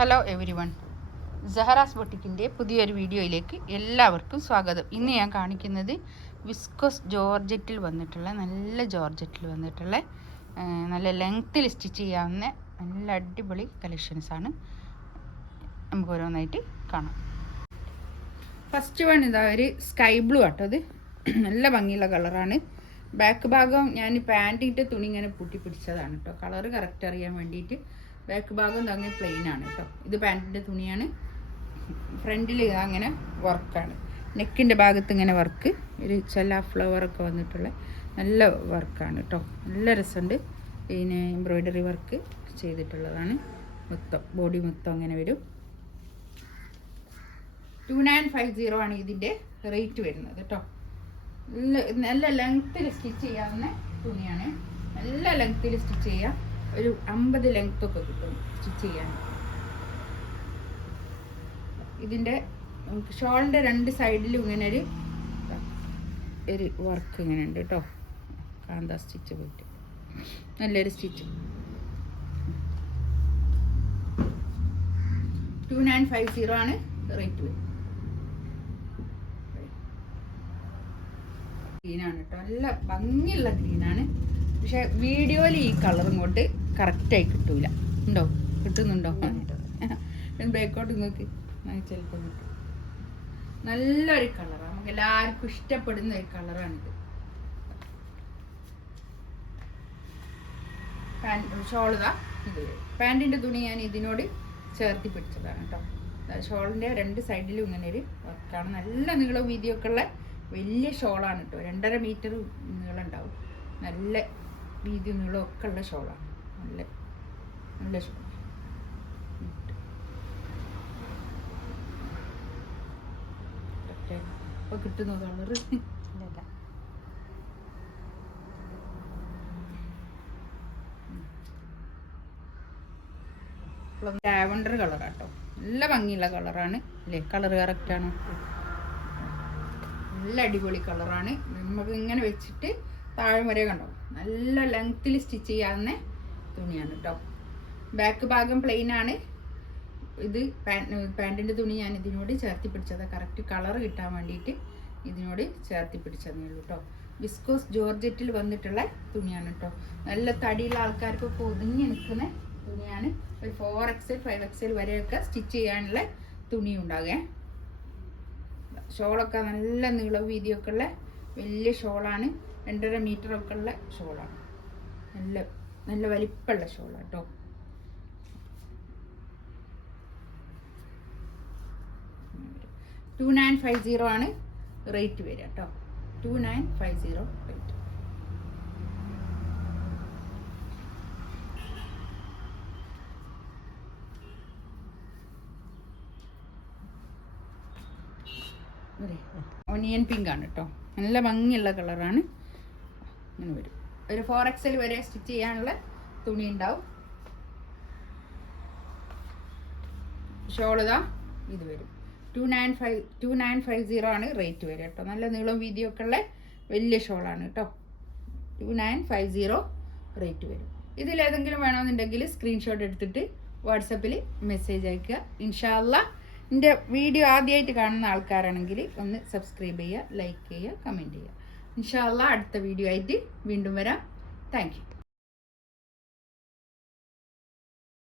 Hello every one, സഹറാസ് ബൊട്ടിക്കിൻ്റെ പുതിയൊരു വീഡിയോയിലേക്ക് എല്ലാവർക്കും സ്വാഗതം. ഇന്ന് ഞാൻ കാണിക്കുന്നത് വിസ്കോസ് ജോർജറ്റിൽ വന്നിട്ടുള്ള നല്ല ലെങ്ത്തിൽ സ്റ്റിച്ച് ചെയ്യാവുന്ന നല്ല അടിപൊളി കളക്ഷൻസാണ്. നമുക്ക് ഓരോന്നായിട്ട് കാണാം. ഫസ്റ്റ് വൺ ഇതാ ഒരു സ്കൈ ബ്ലൂ ആട്ടോ. അത് നല്ല ഭംഗിയുള്ള കളറാണ്. ബാക്ക് ഭാഗം ഞാൻ പാൻറ്റിൻ്റെ തുണി ഇങ്ങനെ പിടിച്ചതാണ് കേട്ടോ, കളറ് കറക്റ്റ് അറിയാൻ വേണ്ടിയിട്ട്. ബാക്ക് ഭാഗം അങ്ങനെ പ്ലെയിൻ ആണ് കേട്ടോ. ഇത് പാൻറ്റിൻ്റെ തുണിയാണ്. ഫ്രണ്ടിൽ അങ്ങനെ വർക്കാണ്. നെക്കിൻ്റെ ഭാഗത്ത് ഇങ്ങനെ വർക്ക്, ഒരു ചില ഫ്ലവറൊക്കെ വന്നിട്ടുള്ള നല്ല വർക്കാണ് കേട്ടോ. നല്ല രസമുണ്ട്. പിന്നെ എംബ്രോയ്ഡറി വർക്ക് ചെയ്തിട്ടുള്ളതാണ്. മൊത്തം ബോഡി മൊത്തം അങ്ങനെ വരും. 2950 ആണ് ഇതിൻ്റെ റേറ്റ് വരുന്നത് കേട്ടോ. നല്ല ലെങ്ത്തിൽ സ്റ്റിച്ച് ചെയ്യാവുന്ന തുണിയാണ്. നല്ല ലെങ്ത്തിൽ സ്റ്റിച്ച് ചെയ്യാം. ഒരു 50 ലെങ്ത്തൊക്കെ കിട്ടും സ്റ്റിച്ച് ചെയ്യാൻ. ഇതിൻ്റെ ഷോളിൻ്റെ രണ്ട് സൈഡിലും ഇങ്ങനെ ഒരു വർക്ക് ഇങ്ങനെ ഉണ്ട് കേട്ടോ. കാന്ത സ്റ്റിച്ച് പോയിട്ട് നല്ലൊരു സ്റ്റിച്ച്. 2950 ആണ് റേറ്റ് വരും. ഗ്രീനാണ് കേട്ടോ, നല്ല ഭംഗിയുള്ള ഗ്രീനാണ്. പക്ഷെ വീഡിയോയിൽ ഈ കളറും കൊണ്ട് കറക്റ്റായി കിട്ടൂല. ഉണ്ടോ? കിട്ടുന്നുണ്ടോ? ബാക്കോട്ട് നോക്കി ചിലപ്പോൾ കിട്ടും. നല്ലൊരു കളറാണ്, നമുക്ക് എല്ലാവർക്കും ഇഷ്ടപ്പെടുന്ന ഒരു കളറാണിത്. ഷോളിതാ ഇത്. പാൻറ്റിൻ്റെ തുണി ഞാൻ ഇതിനോട് ചേർത്തി പിടിച്ചതാണ് കേട്ടോ. ഷോളിൻ്റെ രണ്ട് സൈഡിലും ഇങ്ങനെ ഒരു വർക്കാണ്. നല്ല നീളം വീതിയൊക്കെ ഉള്ള വലിയ ഷോളാണ് കേട്ടോ. 2.5 മീറ്റർ നീളം ഉണ്ടാവും. നല്ല വീതി നീളമൊക്കെ ഉള്ള ഷോളാണ്. നല്ല ഷോൾ. ഇപ്പോൾ കിട്ടുന്ന കളറ് ലാവണ്ടർ കളറാട്ടോ. നല്ല ഭംഗിയുള്ള കളറാണ് അല്ലേ? കളറ് കറക്റ്റാണോ? നല്ല അടിപൊളി കളറാണ്. നമുക്ക് ഇങ്ങനെ വെച്ചിട്ട് താഴെ വരെ കണ്ടോ, നല്ല ലെങ്ത്തിൽ സ്റ്റിച്ച് ചെയ്യാവുന്ന തുണിയാണ് കേട്ടോ. ബാക്ക് ഭാഗം പ്ലെയിൻ ആണ്. ഇത് പാൻറ്റിൻ്റെ തുണി ഞാൻ ഇതിനോട് ചേർത്തി പിടിച്ചത്, കറക്റ്റ് കളർ കിട്ടാൻ വേണ്ടിയിട്ട് ഇതിനോട് ചേർത്തി പിടിച്ചതേ ഉള്ളൂ കേട്ടോ. വിസ്കോസ് ജോർജറ്റിൽ വന്നിട്ടുള്ള തുണിയാണ് കേട്ടോ. നല്ല തടിയുള്ള ആൾക്കാർക്കൊക്കെ ഒതുങ്ങി നിൽക്കുന്ന തുണിയാണ്. ഒരു 4XL 5XL വരെയൊക്കെ സ്റ്റിച്ച് ചെയ്യാനുള്ള തുണി ഉണ്ടാകുക. ഷോളൊക്കെ നല്ല നീളം വീതിയൊക്കെ ഉള്ള വലിയ ഷോളാണ്. 2.5 മീറ്ററൊക്കെ ഉള്ള ഷോളാണ്. നല്ല വലിപ്പമുള്ള ഷോളാണ് കേട്ടോ. $2950 ആണ് റേറ്റ് വരിക കേട്ടോ. 2950 റേറ്റ്. ഒനിയൻ പിങ്ക് ആണ് കേട്ടോ. നല്ല ഭംഗിയുള്ള കളറാണ്. ഇങ്ങനെ വരും. ഒരു 4XL വരെ സ്റ്റിച്ച് ചെയ്യാനുള്ള തുണി ഉണ്ടാവും. ഷോളിതാ ഇത് വരും. 2950 ആണ് റേറ്റ് വരിക കേട്ടോ. നല്ല നീളം വീതിയൊക്കെ ഉള്ള വലിയ ഷോളാണ് കേട്ടോ. 2950 റേറ്റ് വരും. ഇതിലേതെങ്കിലും വേണമെന്നുണ്ടെങ്കിൽ സ്ക്രീൻഷോട്ട് എടുത്തിട്ട് വാട്സപ്പിൽ മെസ്സേജ് അയക്കുക. ഇൻഷാ അല്ലാഹ് എൻ്റെ വീഡിയോ ആദ്യമായിട്ട് കാണുന്ന ആൾക്കാരാണെങ്കിൽ ഒന്ന് സബ്സ്ക്രൈബ് ചെയ്യുക, ലൈക്ക് ചെയ്യുക, കമൻറ്റ് ചെയ്യുക. ഇൻഷാ അല്ലാഹ് അടുത്ത വീഡിയോ ആയിട്ട് വീണ്ടും വരാം. Thank you.